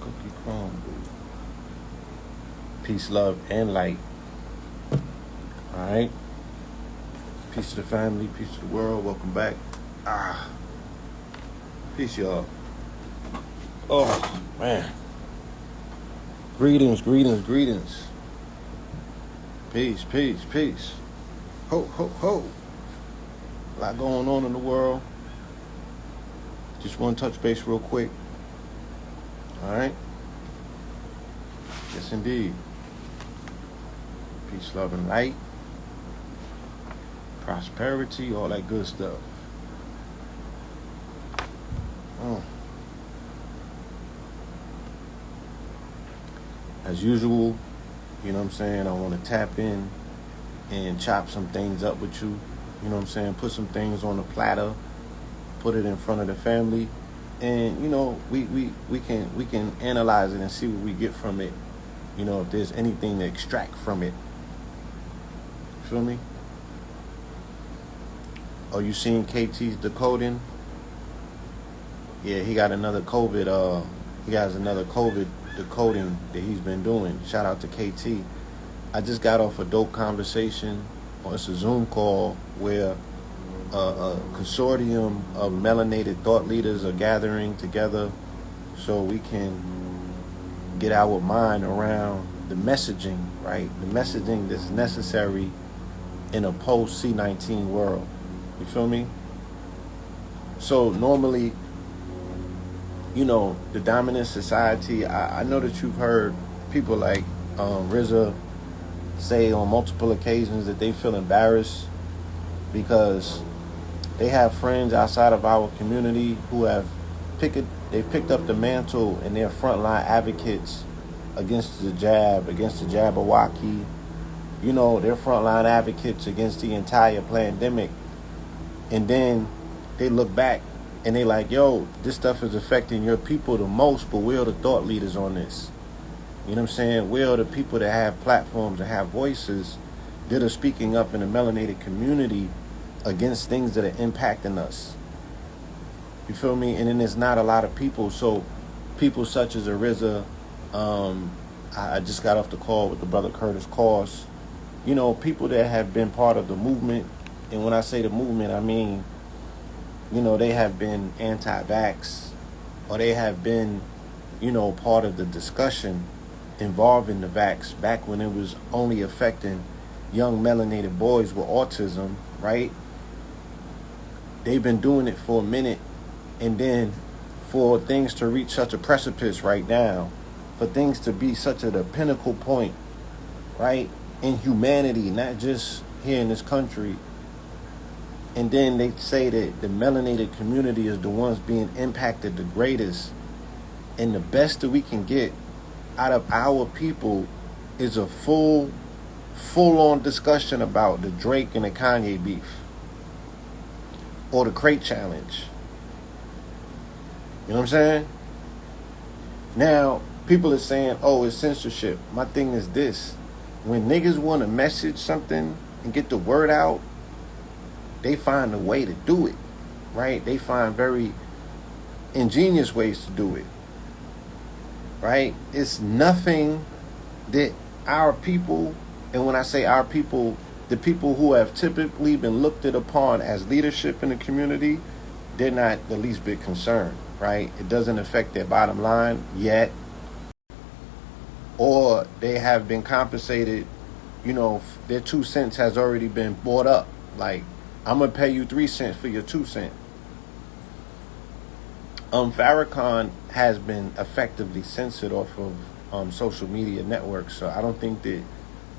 Cookie crumble. Peace, love, and light. All right. Peace to the family. Peace to the world. Welcome back. Ah, peace, y'all. Oh man. Greetings, greetings, greetings. Peace, peace, peace. Ho, ho, ho. A lot going on in the world. Just want to touch base real quick. All right. Yes, indeed. Peace, love, and light. Prosperity, all that good stuff. Oh. As usual, you know what I'm saying? I want to tap in and chop some things up with you. You know what I'm saying? Put some things on a platter, put it in front of the family, and we can analyze it and see what we get from it. You know, if there's anything to extract from it. Feel me? Oh, you seen KT's decoding? Yeah, he got another COVID. He has another COVID decoding that he's been doing. Shout out to KT. I just got off a dope conversation. It's a Zoom call where a consortium of melanated thought leaders are gathering together so we can get our mind around the messaging, right? The messaging that's necessary in a post C19 world. You feel me? So normally, the dominant society, I know that you've heard people like RZA say on multiple occasions that they feel embarrassed because they have friends outside of our community who they've picked up the mantle and they're frontline advocates against the jab, against the Jabberwocky. They're frontline advocates against the entire pandemic. And then they look back and they like, yo, this stuff is affecting your people the most, but we're the thought leaders on this. You know what I'm saying? We're the people that have platforms and have voices that are speaking up in the melanated community against things that are impacting us. You feel me? And then there's not a lot of people. So people such as RZA, I just got off the call with the brother Curtis Cost. People that have been part of the movement. And when I say the movement, I mean, they have been anti-vax or they have been, part of the discussion involving the vax back when it was only affecting young melanated boys with autism, right? They've been doing it for a minute, and then for things to reach such a precipice right now, for things to be such at a pinnacle point, right, in humanity, not just here in this country, and then they say that the melanated community is the ones being impacted the greatest, and the best that we can get out of our people is a full-on discussion about the Drake and the Kanye beef or the crate challenge. You know what I'm saying? Now, people are saying, oh, it's censorship. My thing is this. When niggas want to message something and get the word out, they find a way to do it, right? They find very ingenious ways to do it, right? It's nothing that our people, and when I say our people, the people who have typically been looked at upon as leadership in the community, they're not the least bit concerned, right? It doesn't affect their bottom line yet, or they have been compensated, their 2 cents has already been bought up. Like, I'm going to pay you 3 cents for your 2 cents. Farrakhan has been effectively censored off of social media networks, so I don't think that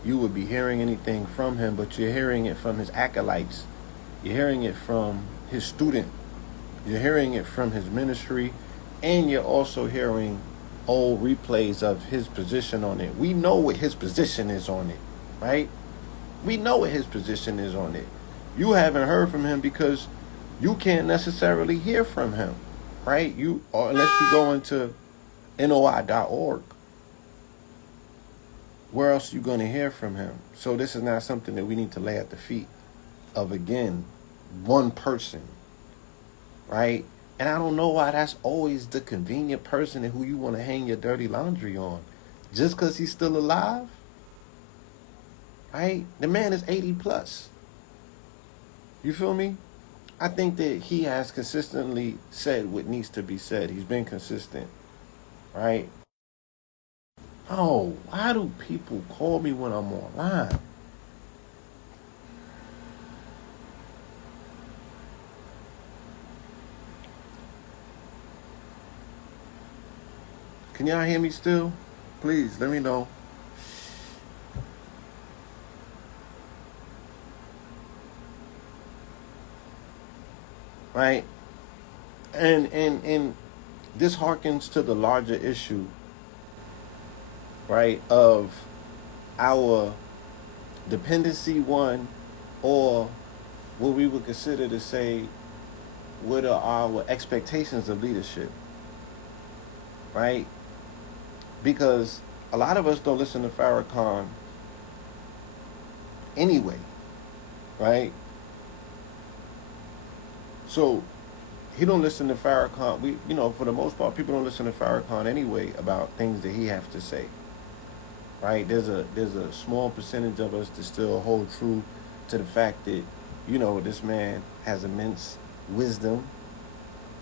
you would be hearing anything from him, but you're hearing it from his acolytes. You're hearing it from his student. You're hearing it from his ministry, and you're also hearing old replays of his position on it. We know what his position is on it, right? We know what his position is on it. You haven't heard from him because you can't necessarily hear from him, right? Or unless you go into NOI.org. Where else are you going to hear from him? So this is not something that we need to lay at the feet of, again, one person, right? And I don't know why that's always the convenient person who you want to hang your dirty laundry on. Just because he's still alive? Right? The man is 80 plus. You feel me? I think that he has consistently said what needs to be said. He's been consistent. Right? Oh, why do people call me when I'm online? Can y'all hear me still? Please let me know. Right? And this harkens to the larger issue, right, of our dependency, one, or what we would consider to say what are our expectations of leadership, right? Because a lot of us don't listen to Farrakhan anyway, right? So he don't listen to Farrakhan. For the most part, people don't listen to Farrakhan anyway about things that he has to say, right? There's a small percentage of us that still hold true to the fact that this man has immense wisdom.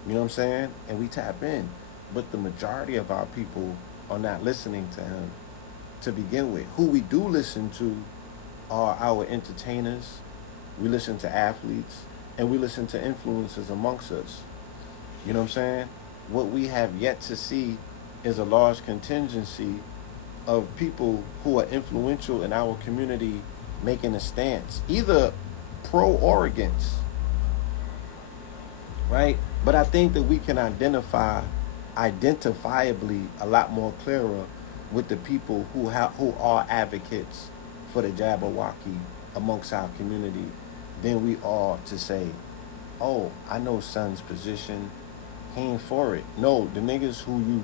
You know what I'm saying? And we tap in, but the majority of our people are not listening to him to begin with. Who we do listen to are our entertainers. We listen to athletes, and we listen to influencers amongst us. You know what I'm saying? What we have yet to see is a large contingency of people who are influential in our community making a stance, either pro or against, right? But I think that we can identifiably a lot more clearer with the people who are advocates for the Jabberwocky amongst our community than we are to say, oh, I know Son's position, he ain't for it. No, the niggas who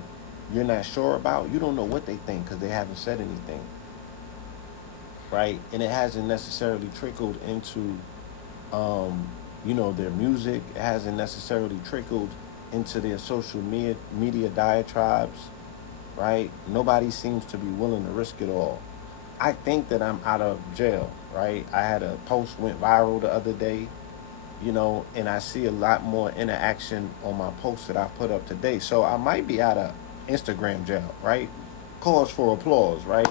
you're not sure about, you don't know what they think because they haven't said anything, right? And it hasn't necessarily trickled into their music. It hasn't necessarily trickled into their social media diatribes, right? Nobody seems to be willing to risk it all. I think that I'm out of jail, right? I had a post went viral the other day, and I see a lot more interaction on my posts that I put up today. So I might be out of Instagram jail, right? Cause for applause, right?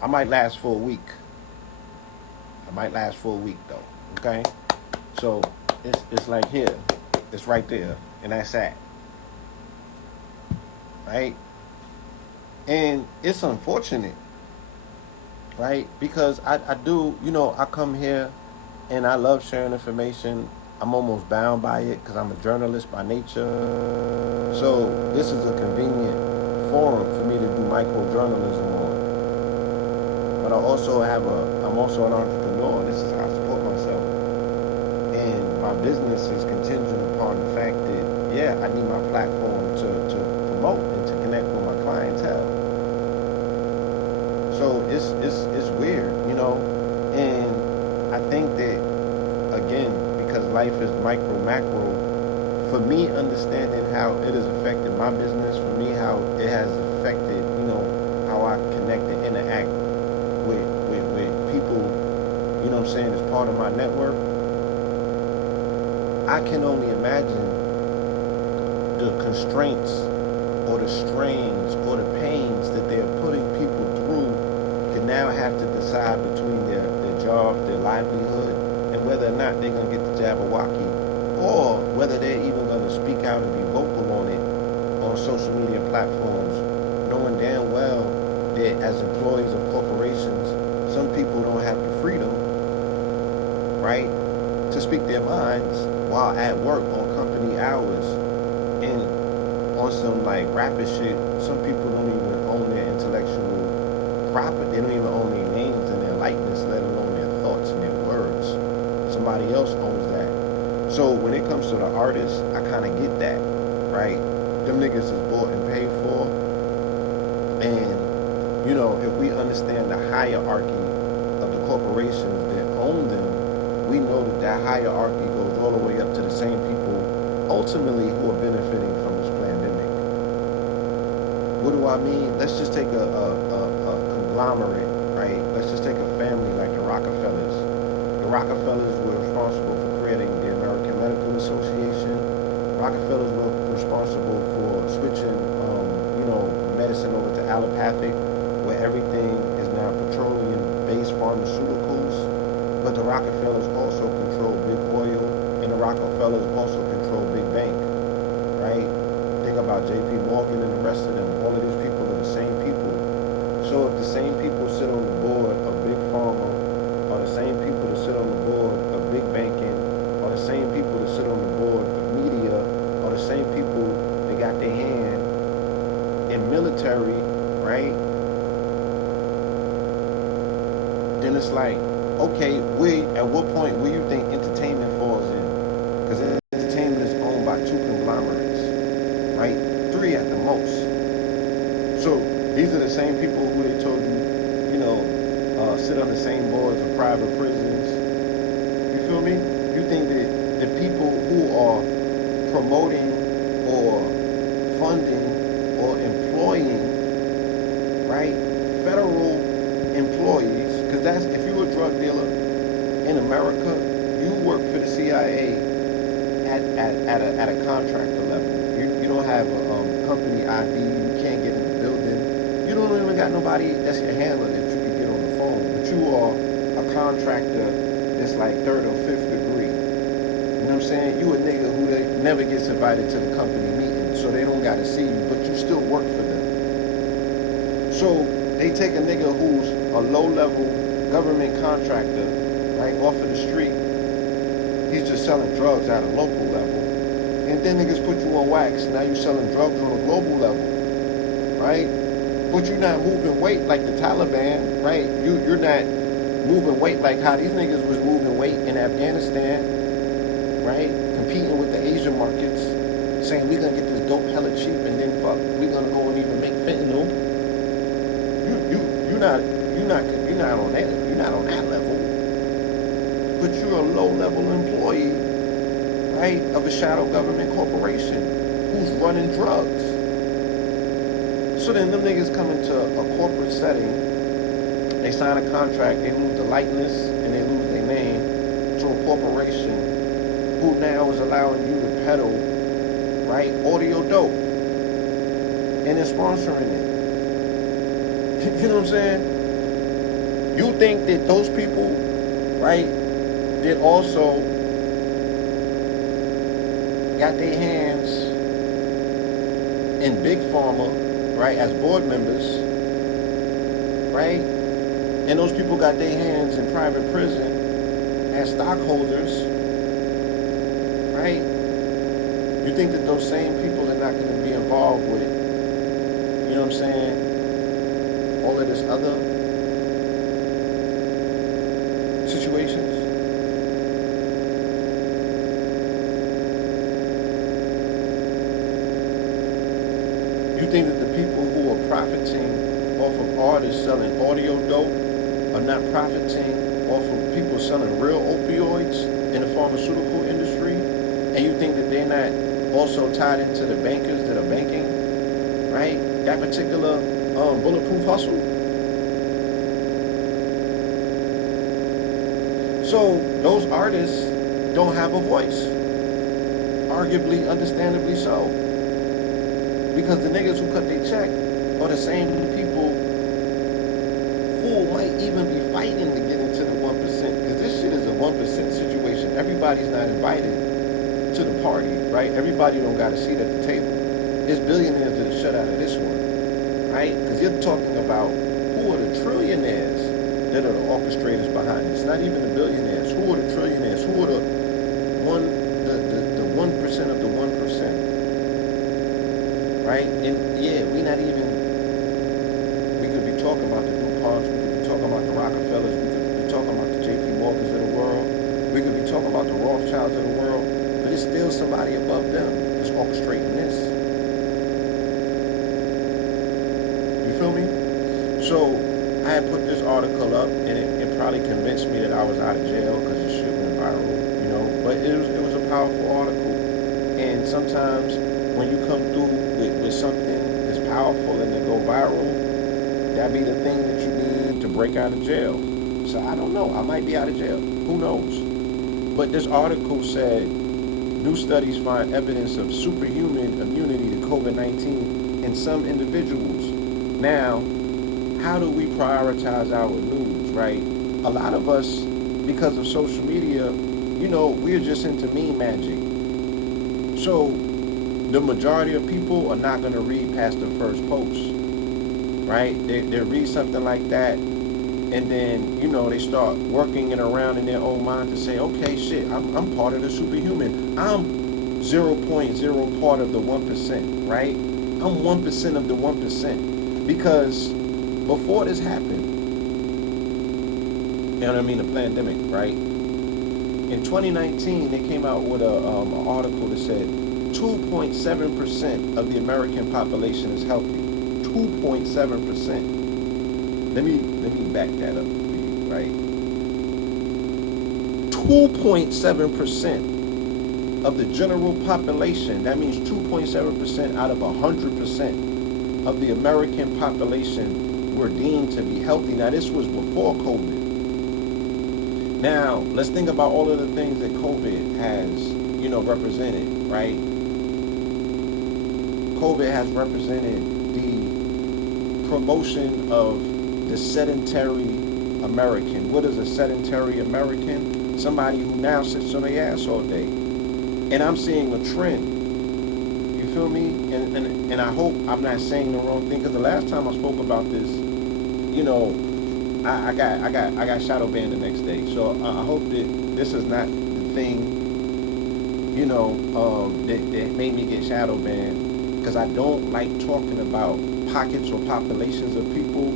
I might last for a week. Though, okay? So it's like here, it's right there, and that's that, right? And it's unfortunate, right? Because I do, I come here and I love sharing information. I'm almost bound by it because I'm a journalist by nature. So this is a convenient forum for me to do micro journalism on. But I'm also an entrepreneur. This is how I support myself. And my business is contingent upon the fact that, yeah, I need my platform to promote and to connect with my clientele. So it's weird, and I think that, again, because life is micro macro, for me understanding how it has affected my business, for me how it has affected, how I connect and interact with people, what I'm saying, as part of my network, I can only imagine the constraints or the strains or the pains that they're putting people through to now have to decide between their jobs, their livelihood, and whether or not they're going to get the Jabberwocky, or whether they're even going to speak out and be vocal on it on social media platforms, knowing damn well that as employees of corporations, some people don't have the freedom, right, to speak their minds while at work on company hours. And on some like rapid shit, some people don't even own their intellectual property. They don't even own their names and their likeness, let alone their thoughts and their words. Somebody else owns that. So when it comes to the artists, I kind of get that, right? Them niggas is bought and paid for. And, if we understand the hierarchy of the corporations that own them, we know that hierarchy goes all the way up to the same people ultimately who are benefiting from this pandemic. What do I mean? Let's just take a conglomerate, right? Let's just take a family like the Rockefellers. The Rockefellers were responsible for creating the American Medical Association. Rockefellers were responsible for switching, medicine over to allopathic, where everything is now petroleum-based pharmaceuticals. But the Rockefellers also control big oil, and the Rockefellers also control big bank, right? Think about J.P. Morgan and the rest of them. All of these people are the same people. So if the same people sit on the board of big pharma, or the same people that sit on the board of big banking, or the same people that sit on the board of media, or the same people that got their hand in military, right? Then it's like, okay, at what point will you think entertainment falls in? Because entertainment is owned by two conglomerates, right? Three at the most. So these are the same people who they told you, sit on the same boards of private prisons. You feel me? You think that the people who are promoting or funding or employing, right, federal employees, because that's, if you're a drug dealer in America, you work for the CIA at a contractor level. You don't have a company ID. You can't get in the building. You don't even got nobody that's your handler that you can get on the phone. But you are a contractor that's like third or fifth degree. You know what I'm saying? You a nigga who never gets invited to the company meeting, so they don't gotta see you, but you still work for them. So they take a nigga who's a low-level government contractor, right, off of the street. He's just selling drugs at a local level. And then niggas put you on wax. Now you selling drugs on a global level, right? But you're not moving weight like the Taliban, right? You're not moving weight like how these niggas was moving weight in Afghanistan, right? Competing with the Asian markets, saying we're gonna get this dope hella cheap, and then fuck, we're gonna go and even make fentanyl. You're not on that level. But you're a low-level employee, right, of a shadow government corporation who's running drugs. So then them niggas come into a corporate setting, they sign a contract, they lose the likeness and they lose their name to a corporation who now is allowing you to peddle, right, audio dope and is sponsoring it. You know what I'm saying? You think that those people, right, that also got their hands in big pharma, right, as board members, right? And those people got their hands in private prison as stockholders, right? You think that those same people are not going to be involved with, you know what I'm saying, all of this other situations? You think that the people who are profiting off of artists selling audio dope are not profiting off of people selling real opioids in the pharmaceutical industry? And you think that they're not also tied into the bankers that are banking, right, that particular bulletproof hustle? So those artists don't have a voice, arguably, understandably so, because the niggas who cut their check are the same people who might even be fighting to get into the 1%, because this shit is a 1% situation. Everybody's not invited to the party, right? Everybody don't got a seat at the table. There's billionaires that are shut out of this one, right? Because you're talking about who are the trillionaires that are the orchestrators behind it. It's not even the billionaires. Who are the trillionaires? Who are the 1% of the 1%? Right? And yeah, we could be talking about the DuPonts, we could be talking about the Rockefellers, we could be talking about the J.P. Morgans of the world, we could be talking about the Rothschilds of the world, but it's still somebody above them that's orchestrating this. You feel me? So I had put this article up, and it probably convinced me that I was out of jail because the shit went viral, but it was a powerful article. And sometimes when you come through with something that's powerful and it go viral, that be the thing that you need to break out of jail. So I don't know. I might be out of jail. Who knows? But this article said new studies find evidence of superhuman immunity to COVID-19 in some individuals. Now, how do we prioritize our news, right? A lot of us, because of social media, we're just into meme magic. So the majority of people are not going to read past the first post, right? They read something like that, and then, they start working it around in their own mind to say, okay, shit, I'm part of the superhuman. I'm zero point 0.0 part of the 1%, right? I'm 1% of the 1%. Because before this happened, the pandemic, right? In 2019, they came out with an article that said 2.7% of the American population is healthy. 2.7%. Let me back that up for you, right? 2.7% of the general population. That means 2.7% out of 100% of the American population were deemed to be healthy. Now, this was before COVID. Now, let's think about all of the things that COVID has, represented, right? COVID has represented the promotion of the sedentary American. What is a sedentary American? Somebody who now sits on their ass all day. And I'm seeing a trend. You feel me? And I hope I'm not saying the wrong thing, because the last time I spoke about this, I got shadow banned the next day. So I hope that this is not the thing, that made me get shadow banned, because I don't like talking about pockets or populations of people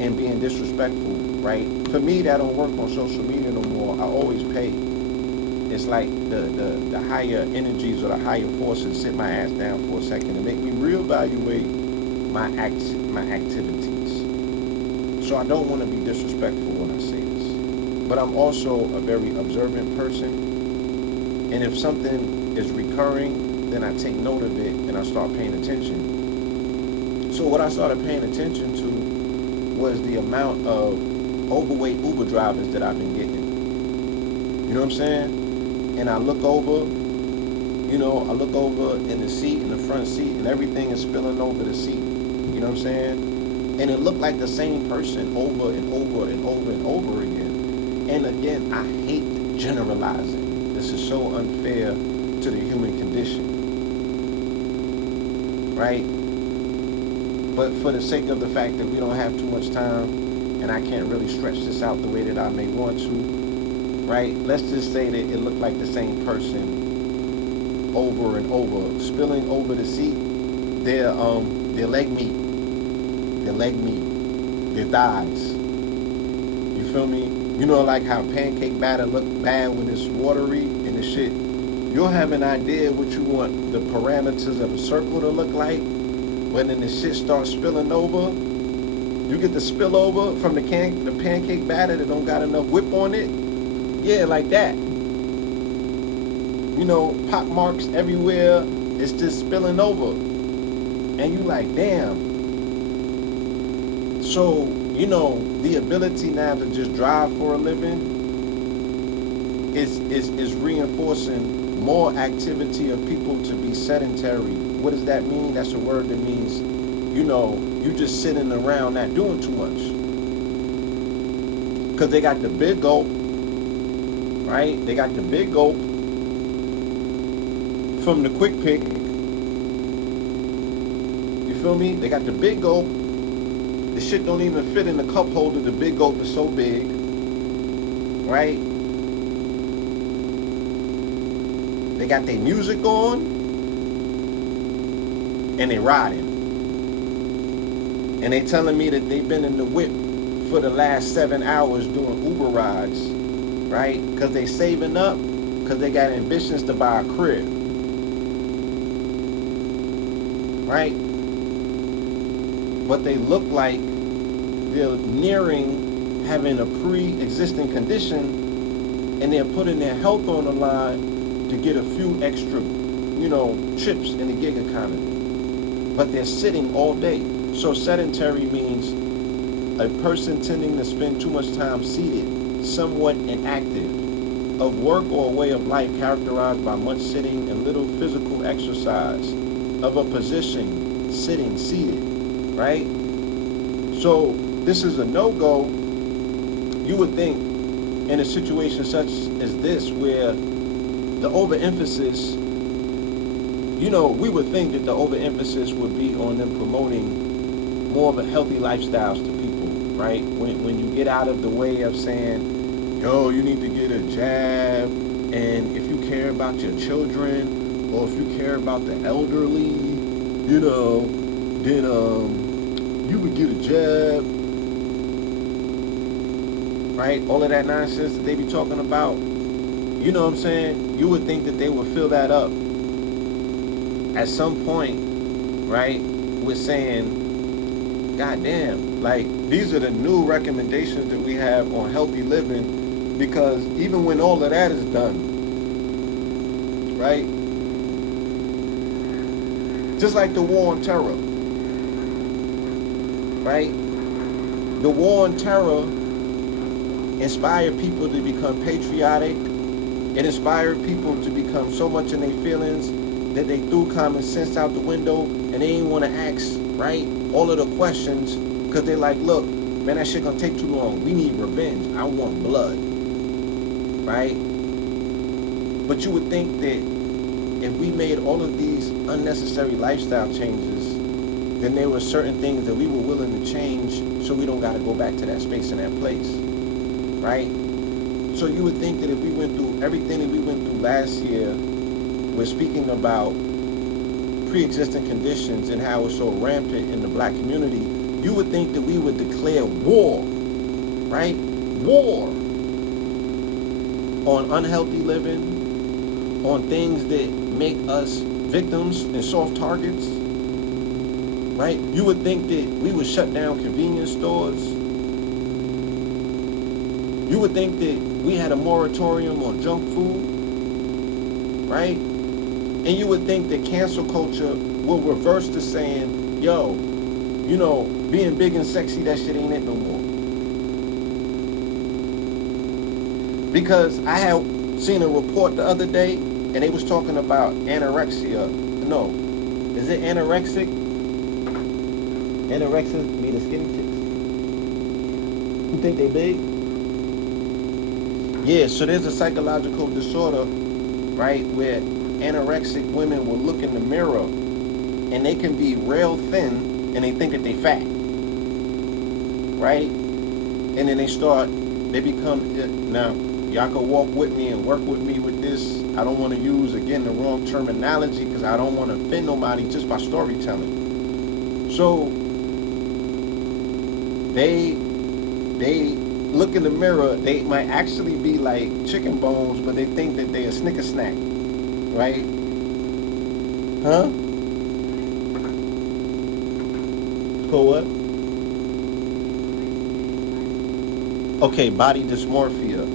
and being disrespectful, right? For me, that don't work on social media no more. I always pay. It's like the higher energies or the higher forces sit my ass down for a second and make me reevaluate my activities. So I don't want to be disrespectful when I say this. But I'm also a very observant person. And if something is recurring, then I take note of it and I start paying attention. So what I started paying attention to was the amount of overweight Uber drivers that I've been getting. You know what I'm saying? And I look over in the seat, in the front seat, and everything is spilling over the seat. You know what I'm saying? And it looked like the same person over and over and over and over again. And again, I hate generalizing. This is so unfair to the human condition. Right? But for the sake of the fact that we don't have too much time, and I can't really stretch this out the way that I may want to, right? Let's just say that it looked like the same person over and over, spilling over the seat, their leg meat, their thighs. You feel me? Like how pancake batter look bad when it's watery and the shit. You'll have an idea what you want the parameters of a circle to look like. When then the shit starts spilling over, you get the spillover from the pancake batter that don't got enough whip on it. Yeah, like that. Pop marks everywhere. It's just spilling over. And you like, damn. So, the ability now to just drive for a living is reinforcing more activity of people to be sedentary. What does that mean? That's a word that means, you just sitting around not doing too much. Because they got the big gulp, right? They got the big gulp from the quick pick. You feel me? They got the big gulp. The shit don't even fit in the cup holder. The big gulp is so big, right? They got their music on, and they riding. And they telling me that they've been in the whip for the last 7 hours doing Uber rides, right? Because they saving up, because they got ambitions to buy a crib, right? But they look like they're nearing having a pre-existing condition, and they're putting their health on the line to get a few extra trips in the gig economy, but they're sitting all day. So sedentary means a person tending to spend too much time seated, somewhat inactive, of work or a way of life characterized by much sitting and little physical exercise, of a position, sitting, seated, right? So this is a no-go. You would think in a situation such as this where the overemphasis, we would think that the overemphasis would be on them promoting more of a healthy lifestyles to people, right? When you get out of the way of saying, yo, you need to get a jab, and if you care about your children, or if you care about the elderly, then you would get a jab, right? All of that nonsense that they be talking about, you know what I'm saying? You would think that they would fill that up at some point, right? With saying, God damn, like these are the new recommendations that we have on healthy living, because even when all of that is done, right? Just like the war on terror, right? The war on terror inspired people to become patriotic. It inspired people to become so much in their feelings that they threw common sense out the window and they didn't want to ask, right, all of the questions, because they're like, look, man, that shit gonna take too long. We need revenge. I want blood, right? But you would think that if we made all of these unnecessary lifestyle changes, then there were certain things that we were willing to change so we don't got to go back to that space and that place, right? So you would think that if we went through everything that we went through last year, we're speaking about pre-existing conditions and how it's so rampant in the black community, you would think that we would declare war, right? War on unhealthy living, on things that make us victims and soft targets, right? You would think that we would shut down convenience stores. You would think that we had a moratorium on junk food, right? And you would think that cancel culture will reverse to saying, yo, being big and sexy, that shit ain't it no more. Because I had seen a report the other day, and they was talking about anorexia. No, is it anorexic? Anorexic be the skinny chicks. Who think they big? Yeah, so there's a psychological disorder, right, where anorexic women will look in the mirror and they can be real thin and they think that they fat, right? And then they become, now y'all can walk with me and work with me with this. I don't want to use, again, the wrong terminology because I don't want to offend nobody just by storytelling. So they look in the mirror, they might actually be like chicken bones, but they think that they a Snicker snack, right? Huh? Called what? Okay, body dysmorphia,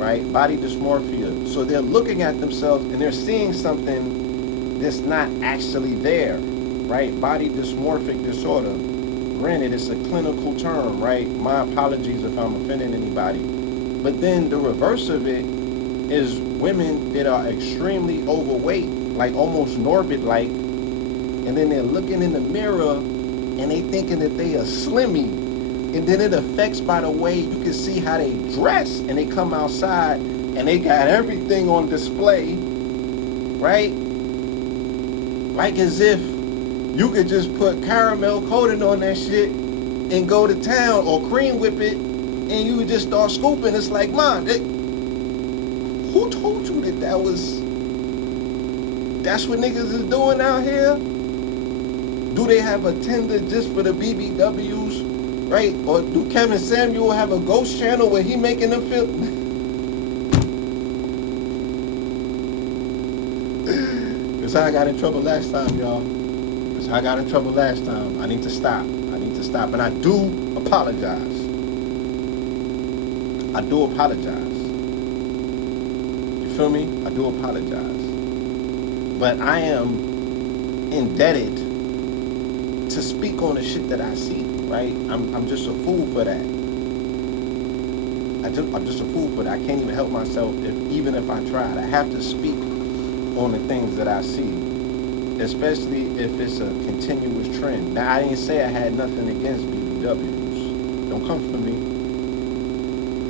right? Body dysmorphia. So they're looking at themselves and they're seeing something that's not actually there, right? Body dysmorphic disorder. Granted, it's a clinical term, right? My apologies if I'm offending anybody. But then the reverse of it is women that are extremely overweight, like almost Norbit-like, and then they're looking in the mirror and they thinking that they are slimmy. And then it affects by the way you can see how they dress, and they come outside and they got everything on display, right? Like as if you could just put caramel coating on that shit and go to town, or cream whip it, and you would just start scooping. It's like, man, who told you that that's what niggas is doing out here? Do they have a tender just for the BBWs, right? Or do Kevin Samuel have a ghost channel where he making them feel? That's how I got in trouble last time, y'all. I got in trouble last time. I need to stop. And I do apologize. I do apologize. You feel me? I do apologize. But I am indebted to speak on the shit that I see, right? I'm just a fool for that. I'm just a fool for that. I can't even help myself even if I tried. I have to speak on the things that I see, especially if it's a continuous trend. Now, I didn't say I had nothing against BBWs. Don't come for me.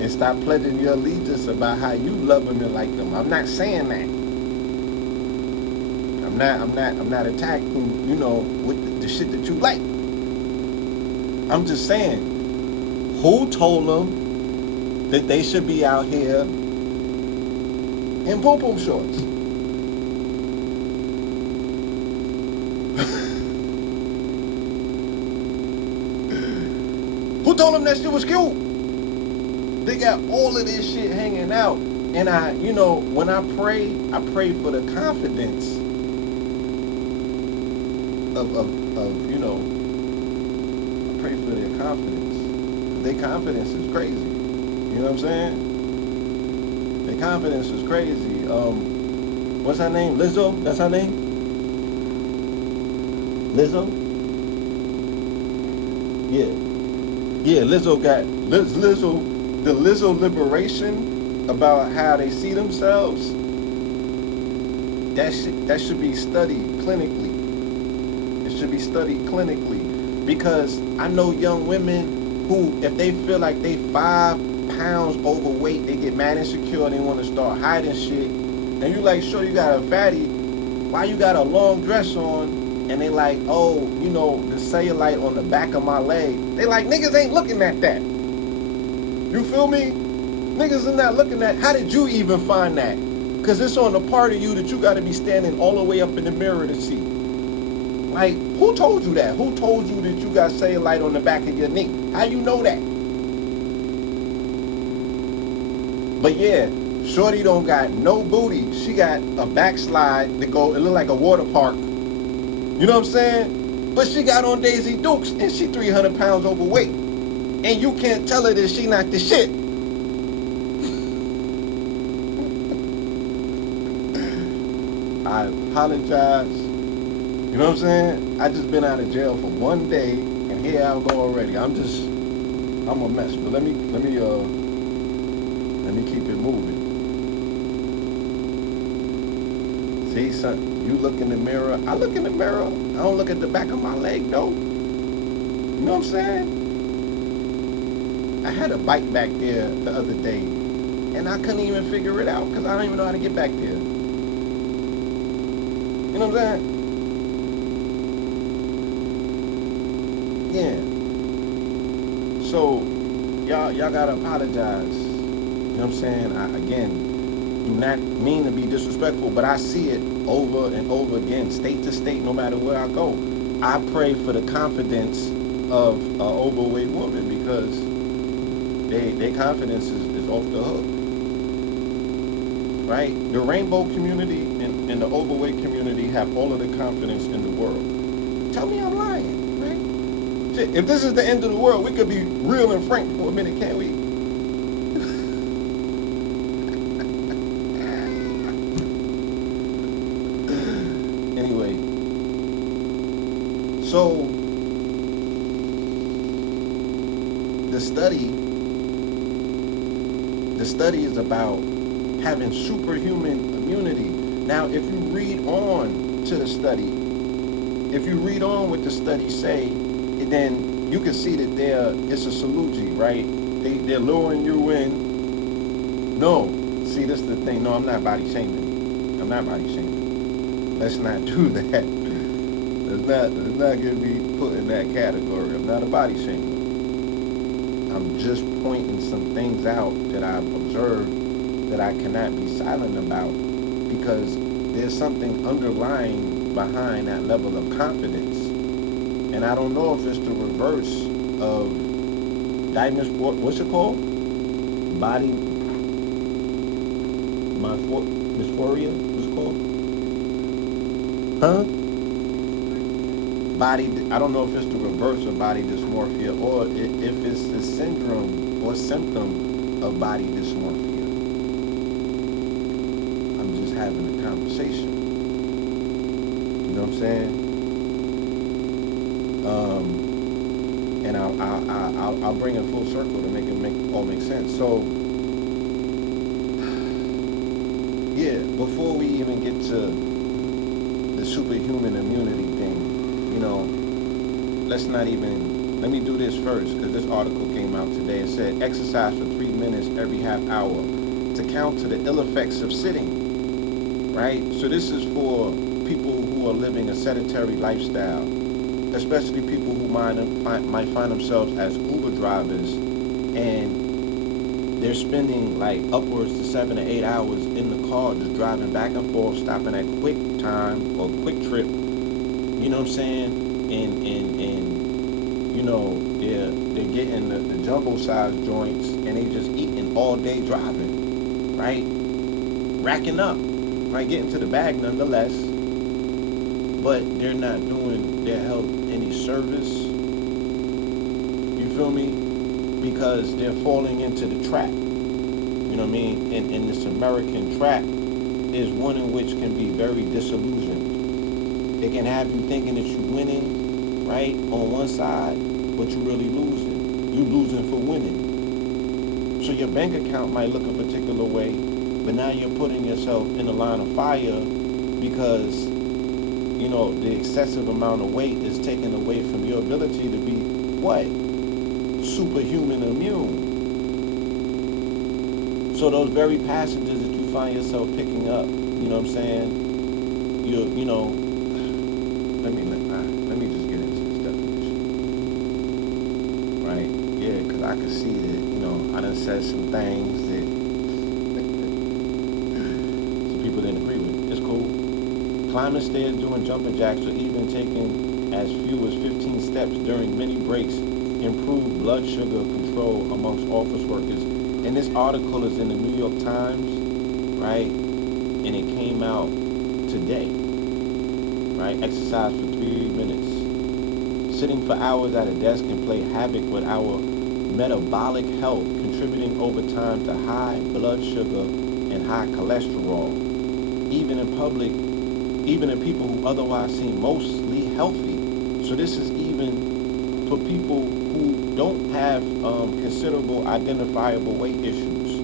And stop pledging your allegiance about how you love them and like them. I'm not saying that. I'm not attacking, with the shit that you like. I'm just saying, who told them that they should be out here in pom-pom shorts? Who told them that shit was cute? They got all of this shit hanging out. And when I pray for the confidence of I pray for their confidence. Their confidence is crazy. You know what I'm saying? Their confidence is crazy. What's her name? Lizzo? That's her name? Lizzo? Yeah, Lizzo got the Lizzo liberation about how they see themselves. That should be studied clinically. It should be studied clinically, because I know young women who, if they feel like they 5 pounds overweight, they get mad insecure and they want to start hiding shit. And you like, sure, you got a fatty, why you got a long dress on? And they like, oh, the cellulite on the back of my leg. They like, niggas ain't looking at that. You feel me? Niggas are not looking at, how did you even find that? Because it's on the part of you that you got to be standing all the way up in the mirror to see. Like, who told you that? Who told you that you got cellulite on the back of your knee? How you know that? But yeah, shorty don't got no booty. She got a backslide that it look like a water park. You know what I'm saying? But she got on Daisy Dukes and she 300 pounds overweight. And you can't tell her that she not the shit. I apologize. You know what I'm saying? I just been out of jail for 1 day, and here I go already. I'm a mess. But let me keep it moving. See, son, you look in the mirror. I look in the mirror. I don't look at the back of my leg, though. You know what I'm saying? I had a bike back there the other day, and I couldn't even figure it out because I don't even know how to get back there. You know what I'm saying? Yeah. So, y'all gotta apologize. You know what I'm saying? I, again, do not mean to be disrespectful, but I see it over and over again, state to state, no matter where I go. I pray for the confidence of an overweight woman, because their confidence is off the hook. Right? The rainbow community and the overweight community have all of the confidence in the world. Tell me I'm lying, right? Shit, if this is the end of the world, we could be real and frank for a minute, can't we? Anyway, so the study is about having superhuman immunity. Now, if you read on to the study, if you read on what the study say, then you can see that it's a salugi, right? They're luring you in. No, see, this is the thing. No, I'm not body shaming. I'm not body shaming. Let's not do that. Let's not get me put in that category. I'm not a body shamer. I'm just pointing some things out that I've observed that I cannot be silent about, because there's something underlying behind that level of confidence. And I don't know if it's the reverse of what's it called? Body dysphoria? What's it called? Huh? I don't know if it's the reverse of body dysmorphia, or if it's the syndrome or symptom of body dysmorphia. I'm just having a conversation. what I'm saying? And I'll bring it full circle to make sense. So yeah, before we even get to the superhuman immunity thing, let's not even, let me do this first because this article came out today. It said exercise for 3 minutes every half hour to counter the ill effects of sitting, right? So this is for people who are living a sedentary lifestyle, especially people who might find themselves as Uber drivers, and they're spending like upwards to 7 to 8 hours in the car just driving back and forth, stopping at Quick Time or Quick Trip, you know what I'm saying? And they're getting the jumbo size joints and they just eating all day driving, right? Racking up, right? Getting to the bag nonetheless, but they're not doing their health any service. You feel me? Because they're falling into the trap. You know what I mean? And this American trap is one in which can be very disillusioned. It can have you thinking that you're winning, right, on one side, but you're really losing. You're losing for winning. So your bank account might look a particular way, but now you're putting yourself in a line of fire because the excessive amount of weight is taken away from your ability to be what? Superhuman immune. So those very passages that you find yourself picking up, you know what I'm saying? Let me just get into this definition, right? Yeah, because I can see that, I done said some things that some people didn't agree with. It's cool. Climbing stairs, doing jumping jacks, or even taking as few as 15 steps during many breaks improve blood sugar control amongst office workers. And this article is in the New York Times, right? And it came out today, right? Exercise for 3 minutes. Sitting for hours at a desk can play havoc with our metabolic health, contributing over time to high blood sugar and high cholesterol. Even in people who otherwise seem mostly healthy. So this is even for people who don't have considerable identifiable weight issues.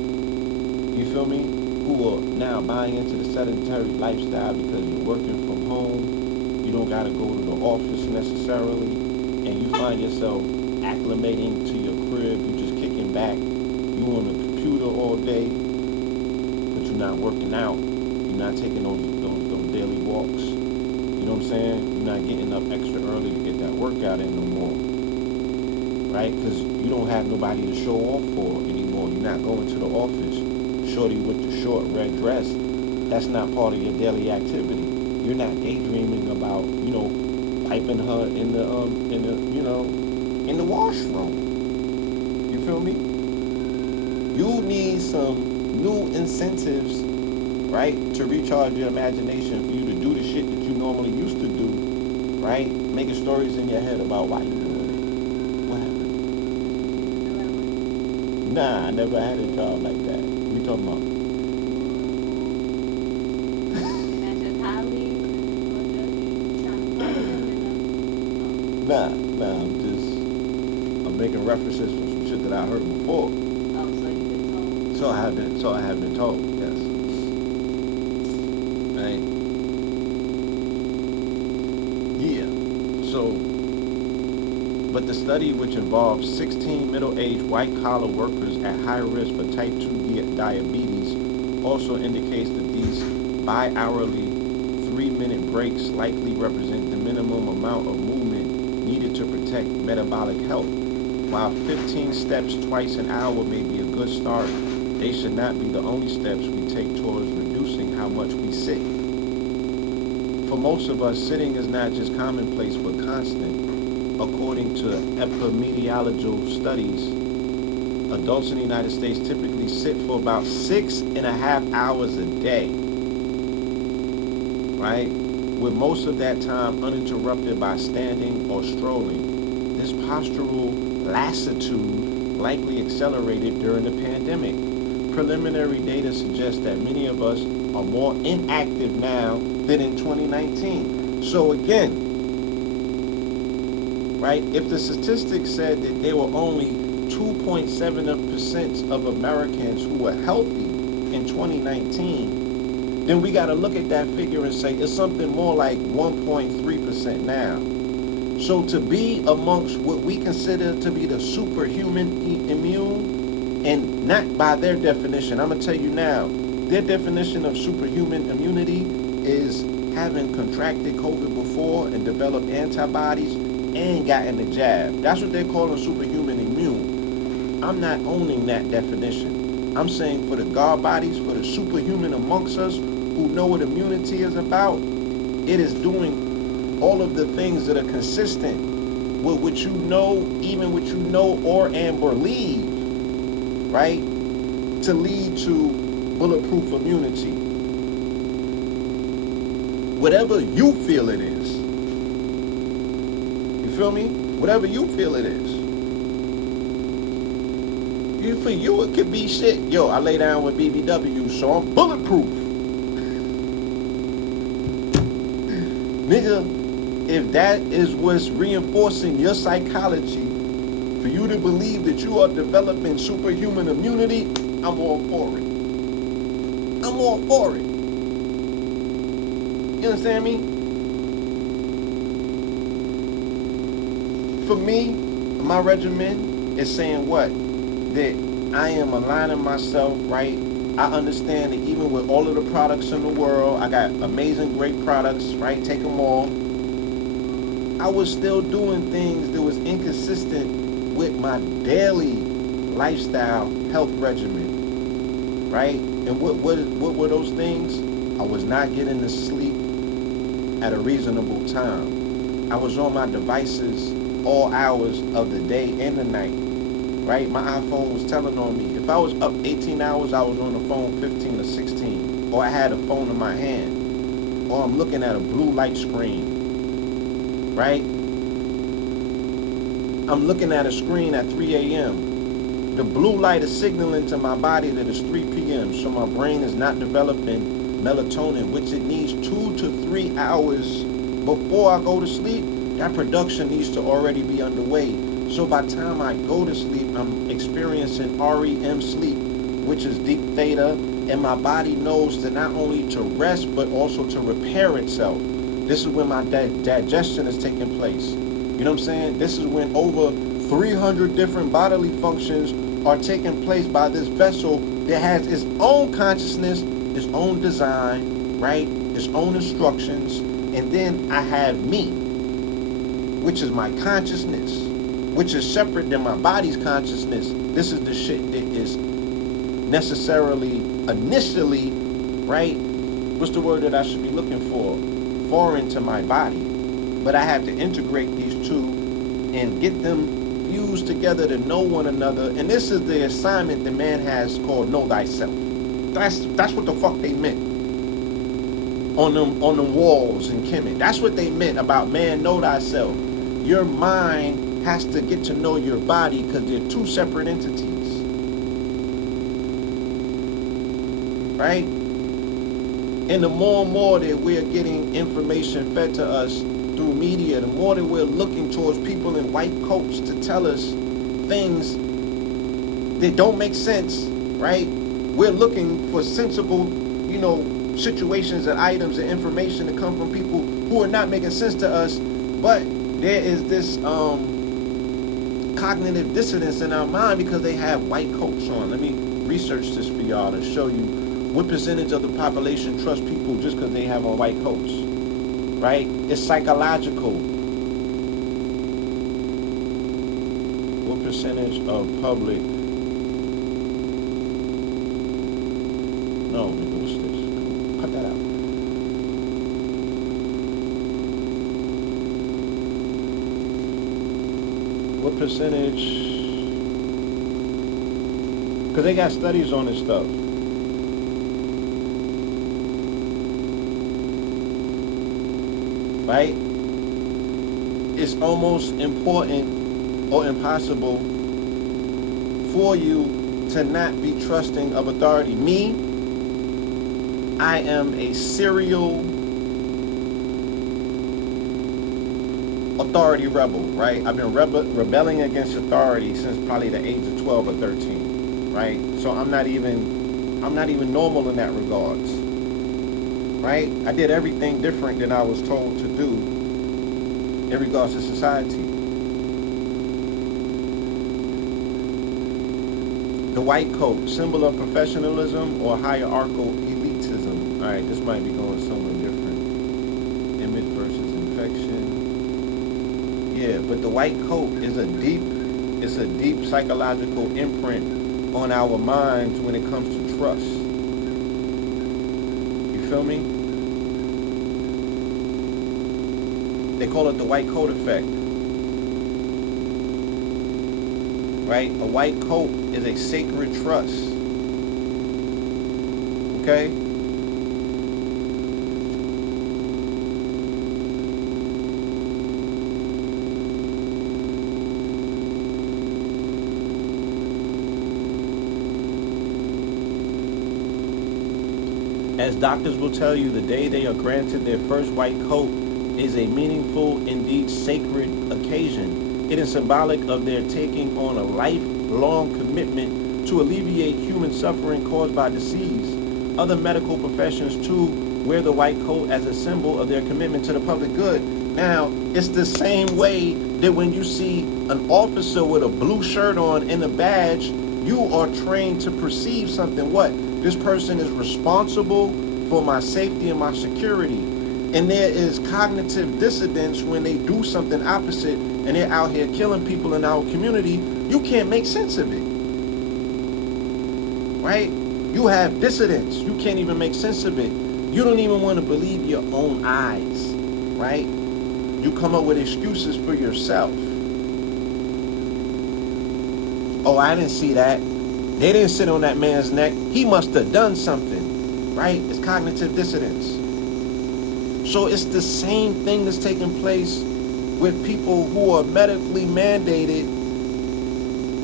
You feel me? Who are now buying into the sedentary lifestyle because you're working from home. You don't got to go to the office necessarily. And you find yourself acclimating to your crib. You just kicking back. You on the computer all day, but you're not working out. You're not taking those daily walks. You know what I'm saying? You're not getting up extra early to get that workout in no more. Right? Because you don't have nobody to show off for anymore. You're not going to the office. Shorty with the short red dress, that's not part of your daily activity. You're not daydreaming about, wiping her in the washroom. You feel me? You need some new incentives, right, to recharge your imagination for you to do the shit that you normally used to do, right? Making stories in your head about why you're doing it. What happened? Nah, I never had a job like that. What you talking about? I'm making references from some shit that I heard before. Oh, so you've been told? So I have been told, yes. Right? Yeah. So, but the study, which involved 16 middle-aged white-collar workers at high risk for type 2 diabetes, also indicates that these bi-hourly 3-minute breaks likely represent the minimum amount of movement needed to protect metabolic health. While 15 steps twice an hour may be a good start, they should not be the only steps we take towards reducing how much we sit. For most of us, sitting is not just commonplace but constant. According to epidemiological studies, adults in the United States typically sit for about 6.5 hours a day, right? With most of that time uninterrupted by standing or strolling. This postural lassitude likely accelerated during the pandemic. Preliminary data suggests that many of us are more inactive now than in 2019. So again, right, if the statistics said that there were only 2.7% of Americans who were healthy in 2019, then we got to look at that figure and say it's something more like 1.3% now. So to be amongst what we consider to be the superhuman immune, and not by their definition, I'm going to tell you now, their definition of superhuman immunity is having contracted COVID before and developed antibodies and gotten the jab. That's what they're calling superhuman immune. I'm not owning that definition. I'm saying for the guard bodies, for the superhuman amongst us who know what immunity is about, it is doing all of the things that are consistent with what you know, even what you know or and believe, right, to lead to bulletproof immunity. Whatever you feel it is. You feel me? Whatever you feel it is. For you, it could be shit. Yo, I lay down with BBW, so I'm bulletproof. Nigga, if that is what's reinforcing your psychology for you to believe that you are developing superhuman immunity, I'm all for it. I'm all for it. You understand me? For me, my regimen is saying what? That I am aligning myself, right? I understand that even with all of the products in the world, I got amazing, great products, right? Take them all. I was still doing things that was inconsistent with my daily lifestyle health regimen, right? And what were those things? I was not getting to sleep at a reasonable time. I was on my devices all hours of the day and the night, right? My iPhone was telling on me. If I was up 18 hours, I was on the phone 15 or 16. Or I had a phone in my hand. Or I'm looking at a blue light screen, right? I'm looking at a screen at 3 a.m. The blue light is signaling to my body that it's 3 p.m. So my brain is not developing melatonin, which it needs 2 to 3 hours before I go to sleep. That production needs to already be underway. So by the time I go to sleep, I'm experiencing REM sleep, which is deep theta, and my body knows to not only to rest, but also to repair itself. This is when my digestion is taking place. You know what I'm saying? This is when over 300 different bodily functions are taking place by this vessel that has its own consciousness, its own design, right? Its own instructions. And then I have me, which is my consciousness, which is separate than my body's consciousness. This is the shit that is necessarily, initially, right? What's the word that I should be looking for? Foreign to my body. But I have to integrate these two and get them fused together to know one another. And this is the assignment that man has called Know Thyself. That's what the fuck they meant on them walls in Kemet. That's what they meant about man, know thyself. Your mind has to get to know your body because they're two separate entities. Right? And the more and more that we're getting information fed to us through media, the more that we're looking towards people in white coats to tell us things that don't make sense, right? We're looking for sensible, situations and items and information to come from people who are not making sense to us, but there is this cognitive dissonance in our mind because they have white coats on. Let me research this for y'all to show you what percentage of the population trust people just because they have on white coats, right? It's psychological. What percentage of public? No, what's this? Cut that out. What percentage? Because they got studies on this stuff. Right? It's almost important or impossible for you to not be trusting of authority. Me, I am a serial authority rebel, right? I've been rebelling against authority since probably the age of 12 or 13, right? So I'm not even normal in that regards, right? I did everything different than I was told to do in regards to society. The white coat, symbol of professionalism or hierarchical elitism. All right, this might be going somewhere different. Image versus infection. Yeah, but the white coat is a deep psychological imprint on our minds when it comes to trust. You feel me? They call it the white coat effect. Right? A white coat is a sacred trust. Okay? As doctors will tell you, the day they are granted their first white coat is a meaningful, indeed sacred occasion. It is symbolic of their taking on a lifelong commitment to alleviate human suffering caused by disease. Other medical professions, too, wear the white coat as a symbol of their commitment to the public good. Now, it's the same way that when you see an officer with a blue shirt on and a badge, you are trained to perceive something. What? This person is responsible for my safety and my security. And there is cognitive dissonance when they do something opposite and they're out here killing people in our community. You can't make sense of it. Right? You have dissonance. You can't even make sense of it. You don't even want to believe your own eyes. Right? You come up with excuses for yourself. Oh, I didn't see that. They didn't sit on that man's neck. He must have done something, right? It's cognitive dissonance. So it's the same thing that's taking place with people who are medically mandated,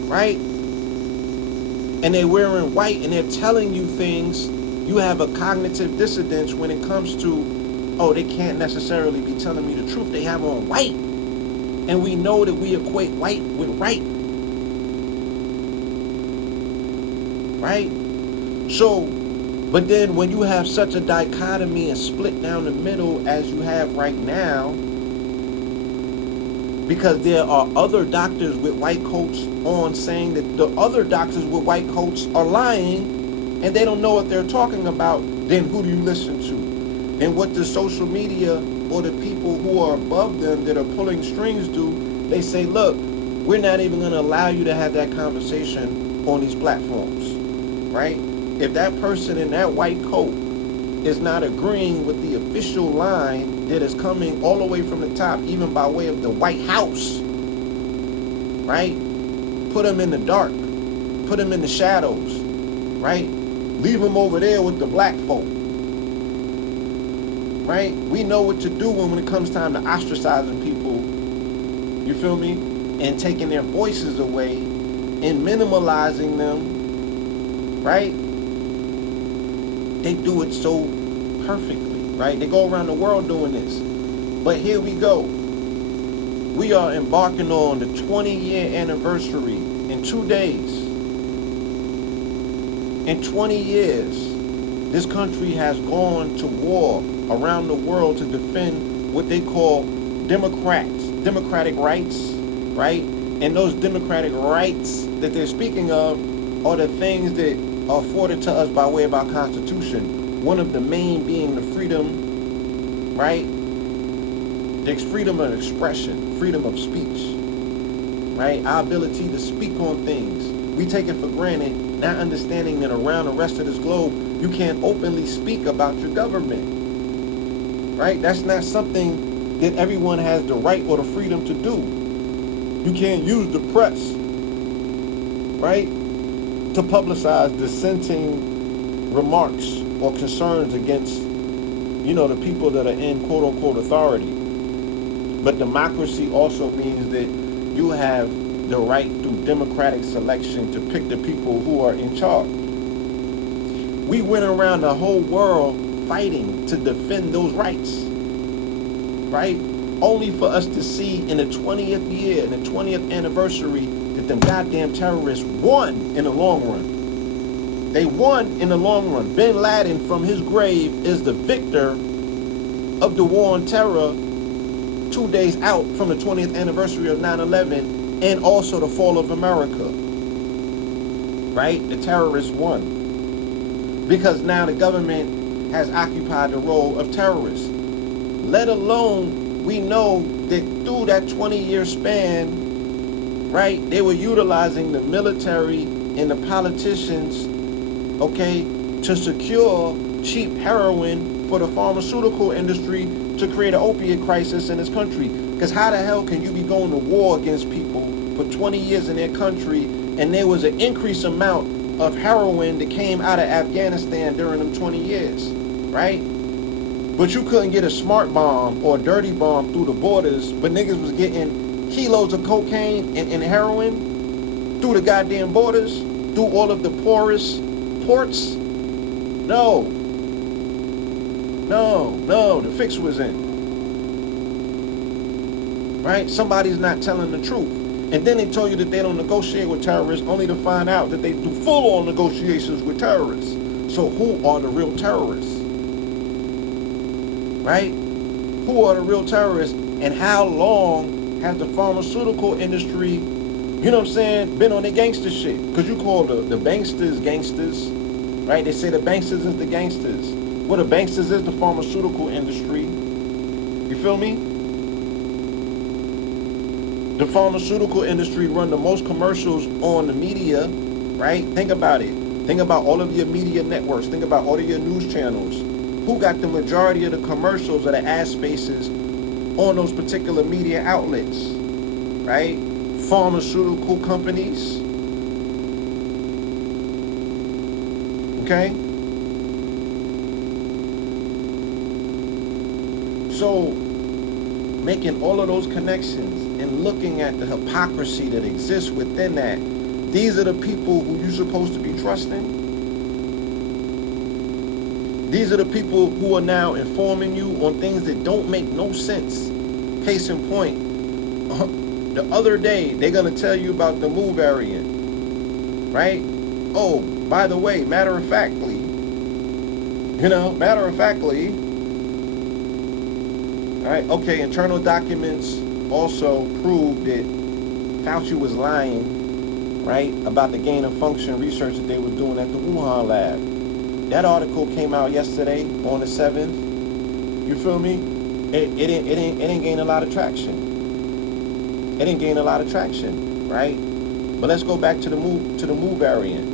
right? And they're wearing white and they're telling you things. You have a cognitive dissonance when it comes to, oh, they can't necessarily be telling me the truth. They have on white. And we know that we equate white with right. Right? So, but then when you have such a dichotomy and split down the middle as you have right now, because there are other doctors with white coats on saying that the other doctors with white coats are lying and they don't know what they're talking about, then who do you listen to? And what the social media or the people who are above them that are pulling strings do, they say, look, we're not even going to allow you to have that conversation on these platforms. Right? If that person in that white coat is not agreeing with the official line that is coming all the way from the top, even by way of the White House, right? Put them in the dark. Put them in the shadows, right? Leave them over there with the black folk, right? We know what to do when it comes time to ostracizing people, you feel me? And taking their voices away and minimalizing them. Right? They do it so perfectly, right? They go around the world doing this. But here we go. We are embarking on the 20-year anniversary in 2 days. In 20 years, this country has gone to war around the world to defend what they call democratic rights, right? And those democratic rights that they're speaking of are the things that are afforded to us by way of our Constitution. One of the main being the freedom, right? The freedom of expression, freedom of speech, right? Our ability to speak on things. We take it for granted, not understanding that around the rest of this globe, you can't openly speak about your government, right? That's not something that everyone has the right or the freedom to do. You can't use the press, right, to publicize dissenting remarks or concerns against, the people that are in quote-unquote authority. But democracy also means that you have the right through democratic selection to pick the people who are in charge. We went around the whole world fighting to defend those rights, right? only for us to see in the 20th year, in the 20th anniversary, that them goddamn terrorists won in the long run. They won in the long run. Bin Laden from his grave is the victor of the war on terror 2 days out from the 20th anniversary of 9/11 and also the fall of America. Right? The terrorists won. Because now the government has occupied the role of terrorists. Let alone we know that through that 20-year span, right, they were utilizing the military and the politicians, okay, to secure cheap heroin for the pharmaceutical industry to create an opiate crisis in this country. Because how the hell can you be going to war against people for 20 years in their country and there was an increased amount of heroin that came out of Afghanistan during them 20 years, right? But you couldn't get a smart bomb or a dirty bomb through the borders, but niggas was getting kilos of cocaine and heroin through the goddamn borders, through all of the porous ports. No, the fix was in. Right? Somebody's not telling the truth. And then they told you that they don't negotiate with terrorists, only to find out that they do full-on negotiations with terrorists. So who are the real terrorists? Right? Who are the real terrorists? And how long has the pharmaceutical industry, you know what I'm saying, been on their gangster shit? Because you call the banksters gangsters, right? They say the banksters is the gangsters. Well, the banksters is the pharmaceutical industry. You feel me? The pharmaceutical industry run the most commercials on the media, right? Think about it. Think about all of your media networks. Think about all of your news channels. Who got the majority of the commercials or the ad spaces on those particular media outlets, right? Pharmaceutical companies. Okay? So, making all of those connections and looking at the hypocrisy that exists within that, these are the people who you're supposed to be trusting. These are the people who are now informing you on things that don't make no sense. Case in point, the other day, they're going to tell you about the Mu variant, right? Oh, by the way, matter of factly, right? Okay, internal documents also proved that Fauci was lying, right, about the gain of function research that they were doing at the Wuhan lab. That article came out yesterday on the 7th. You feel me? It didn't gain a lot of traction. It didn't gain a lot of traction, right? But let's go back to the Mu variant,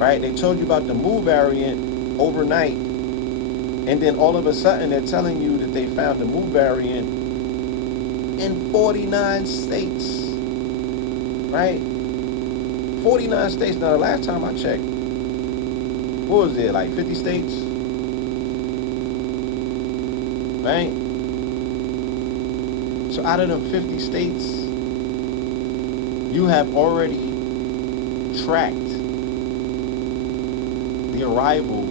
right? They told you about the Mu variant overnight, and then all of a sudden they're telling you that they found the Mu variant in 49 states, right? 49 states. Now, the last time I checked, what was it, like 50 states? Right? So out of them 50 states, you have already tracked the arrival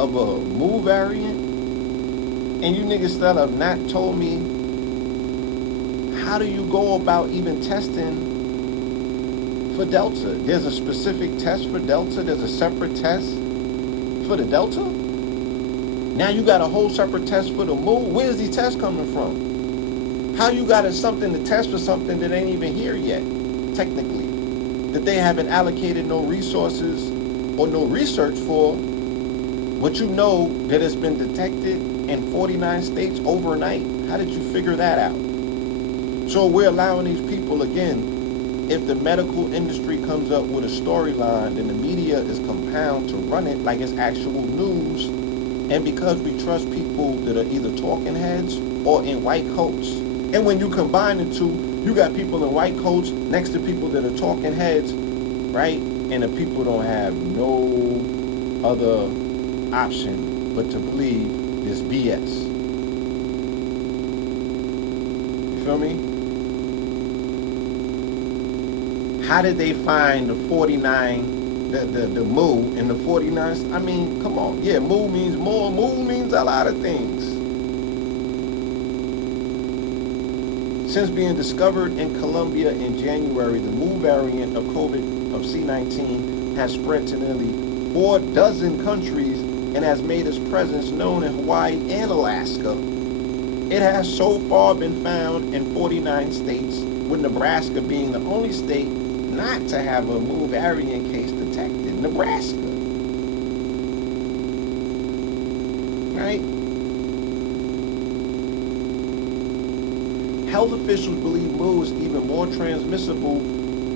of a Mu variant, and you niggas still have not told me how do you go about even testing for Delta. There's a specific test for Delta. There's a separate test for the Delta. Now you got a whole separate test for the Mu. Where's these tests coming from? How you got something to test for something that ain't even here yet, technically? That they haven't allocated no resources or no research for, but you know that it's been detected in 49 states overnight. How did you figure that out? So we're allowing these people, again, if the medical industry comes up with a storyline, then the media is compelled to run it like it's actual news. And because we trust people that are either talking heads or in white coats. And when you combine the two, you got people in white coats next to people that are talking heads, right? And the people don't have no other option but to believe this BS. You feel me? How did they find the 49, the Mu in the 49? I mean, come on. Yeah, Mu means more. Mu means a lot of things. Since being discovered in Colombia in January, the Mu variant of COVID of C19 has spread to nearly 4 dozen countries and has made its presence known in Hawaii and Alaska. It has so far been found in 49 states, with Nebraska being the only state not to have a Mu variant case detected. Nebraska. Right? Health officials believe Mu is even more transmissible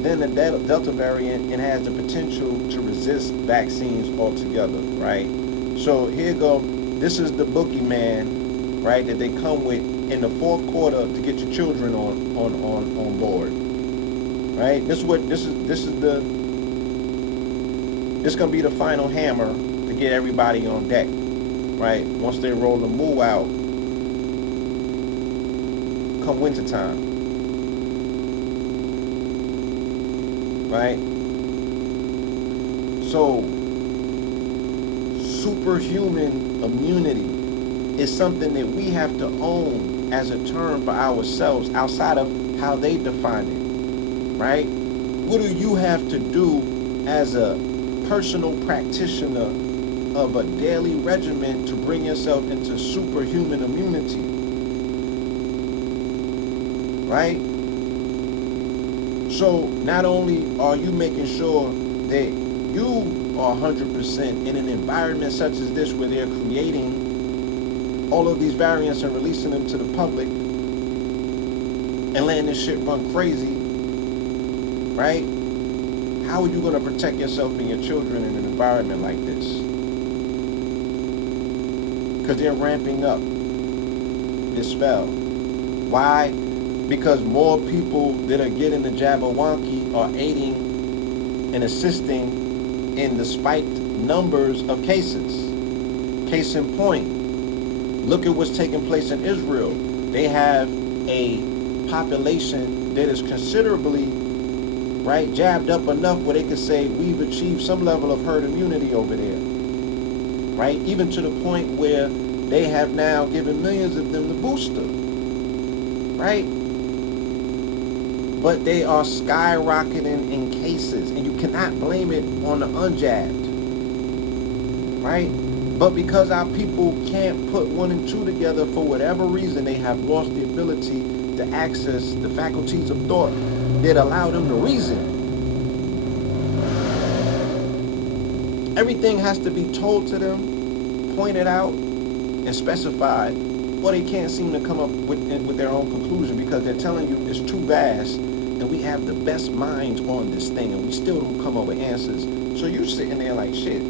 than the Delta variant and has the potential to resist vaccines altogether, right? So here you go. This is the boogeyman, right, that they come with in the fourth quarter to get your children on board. Right? This is gonna be the final hammer to get everybody on deck. Right? Once they roll the Mu out, come wintertime, right? So, superhuman immunity is something that we have to own as a term for ourselves outside of how they define it, right? What do you have to do as a personal practitioner of a daily regimen to bring yourself into superhuman immunity? Right? So not only are you making sure that you are 100% in an environment such as this where they're creating all of these variants and releasing them to the public and letting this shit run crazy, right? How are you going to protect yourself and your children in an environment like this? Because they're ramping up this spell. Why? Because more people that are getting the Jabberwocky are aiding and assisting in the spiked numbers of cases. Case in point, look at what's taking place in Israel. They have a population that is considerably, right, jabbed up enough where they could say we've achieved some level of herd immunity over there. Right? Even to the point where they have now given millions of them the booster. Right? But they are skyrocketing in cases, and you cannot blame it on the unjabbed, right? But because our people can't put 1 and 2 together for whatever reason, they have lost the ability to access the faculties of thought that allow them to reason. Everything has to be told to them, pointed out, and specified, or they can't seem to come up with their own conclusion because they're telling you it's too vast and we have the best minds on this thing and we still don't come up with answers. So you're sitting there like, shit,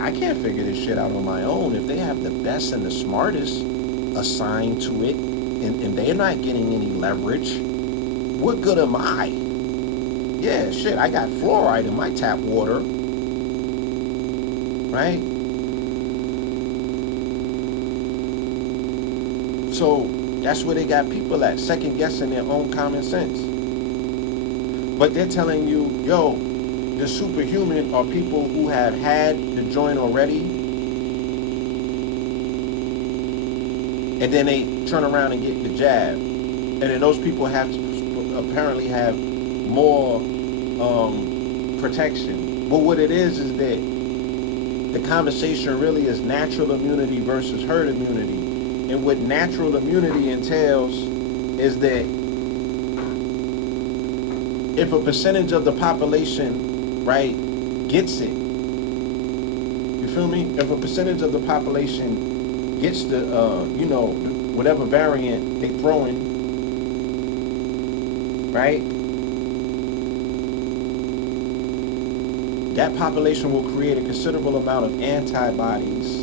I can't figure this shit out on my own. If they have the best and the smartest assigned to it and they're not getting any leverage, what good am I? Yeah, shit, I got fluoride in my tap water, right? So that's where they got people at, second guessing their own common sense. But they're telling you, yo, the superhuman are people who have had the joint already, and then they turn around and get the jab. And then those people have to apparently have more protection. But what it is that the conversation really is natural immunity versus herd immunity. And what natural immunity entails is that if a percentage of the population, right, gets it, you feel me? If a percentage of the population gets the, whatever variant they throw in, right, that population will create a considerable amount of antibodies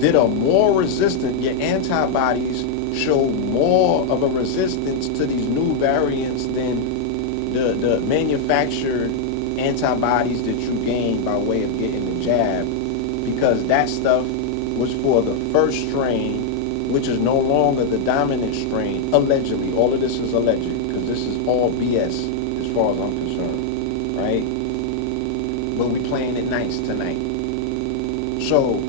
that are more resistant. Your antibodies show more of a resistance to these new variants than the manufactured antibodies that you gain by way of getting the jab, because that stuff was for the first strain, which is no longer the dominant strain, allegedly. All of this is alleged, because this is all BS as far as I'm concerned, right? But we playing it nice tonight. So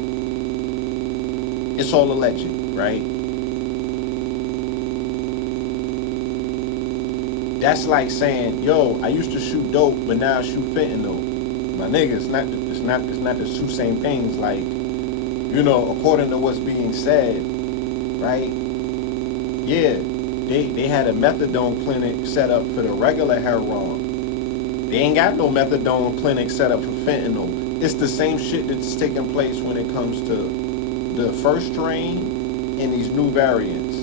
it's all alleged, right? That's like saying, yo, I used to shoot dope, but now I shoot fentanyl. My nigga, it's not the two same things. Like, according to what's being said, right? Yeah, they had a methadone clinic set up for the regular heroin. They ain't got no methadone clinic set up for fentanyl. It's the same shit that's taking place when it comes to the first strain and these new variants,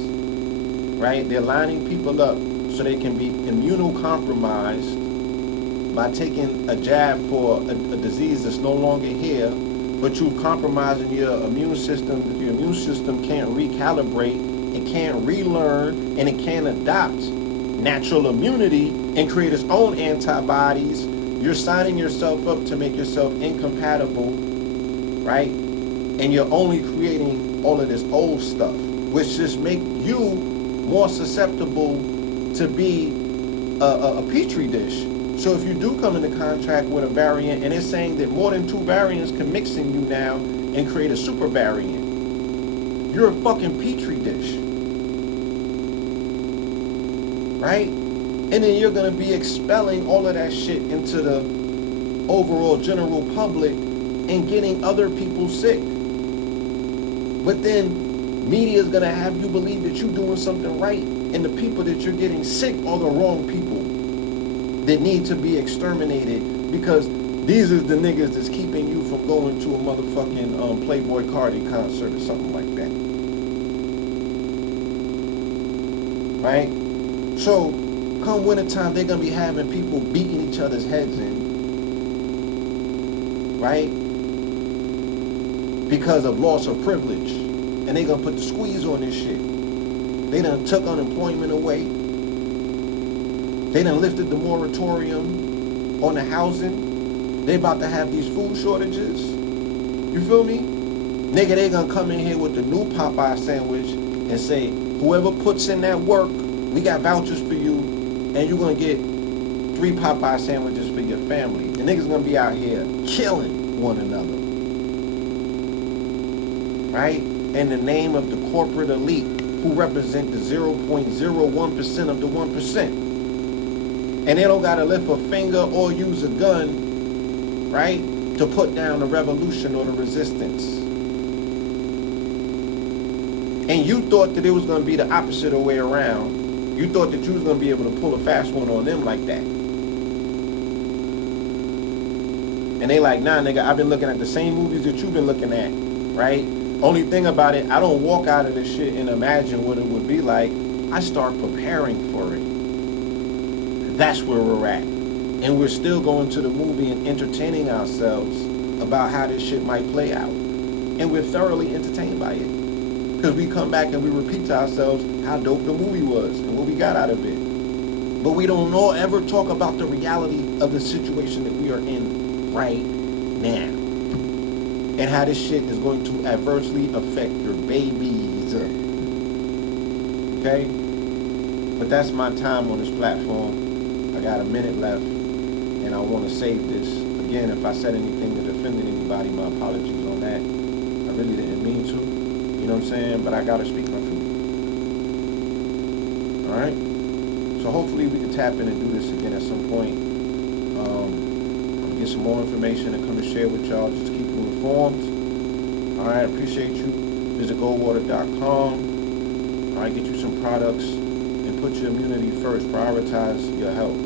right? They're lining people up so they can be immunocompromised by taking a jab for a disease that's no longer here, but you've compromised your immune system. Your immune system can't recalibrate, it can't relearn, and it can't adopt natural immunity and create its own antibodies. You're signing yourself up to make yourself incompatible, right? And you're only creating all of this old stuff, which just make you more susceptible to be a petri dish. So if you do come into contact with a variant, and it's saying that more than 2 variants can mix in you now and create a super variant, you're a fucking petri dish, right? And then you're going to be expelling all of that shit into the overall general public and getting other people sick. But then media is going to have you believe that you're doing something right, and the people that you're getting sick are the wrong people that need to be exterminated, because these is the niggas that's keeping you from going to a motherfucking Playboy Cardi concert or something like that. Right? So, come wintertime, they're going to be having people beating each other's heads in. Right? Because of loss of privilege. And they're going to put the squeeze on this shit. They done took unemployment away. They done lifted the moratorium on the housing. They about to have these food shortages. You feel me? Nigga, they gonna come in here with the new Popeye sandwich and say, whoever puts in that work, we got vouchers for you, and you're gonna get 3 Popeye sandwiches for your family. The niggas gonna be out here killing one another. Right? In the name of the corporate elite, who represent the 0.01% of the 1%. And they don't gotta lift a finger or use a gun, right, to put down the revolution or the resistance. And you thought that it was gonna be the opposite way around. You thought that you was gonna be able to pull a fast one on them like that. And they like, nah, nigga, I've been looking at the same movies that you've been looking at, right? Only thing about it, I don't walk out of this shit and imagine what it would be like. I start preparing for it. That's where we're at. And we're still going to the movie and entertaining ourselves about how this shit might play out. And we're thoroughly entertained by it. Because we come back and we repeat to ourselves how dope the movie was and what we got out of it. But we don't ever talk about the reality of the situation that we are in right now. And how this shit is going to adversely affect your babies. Okay? But that's my time on this platform. I got a minute left, and I want to save this. Again, if I said anything that offended anybody, my apologies on that. I really didn't mean to. You know what I'm saying? But I got to speak my truth. Alright? So hopefully we can tap in and do this again at some point. I'm going to get some more information and come to share with y'all. Just keep you informed. Alright? Appreciate you. Visit goldwater.com. Alright? Get you some products. Put your immunity first. Prioritize your health.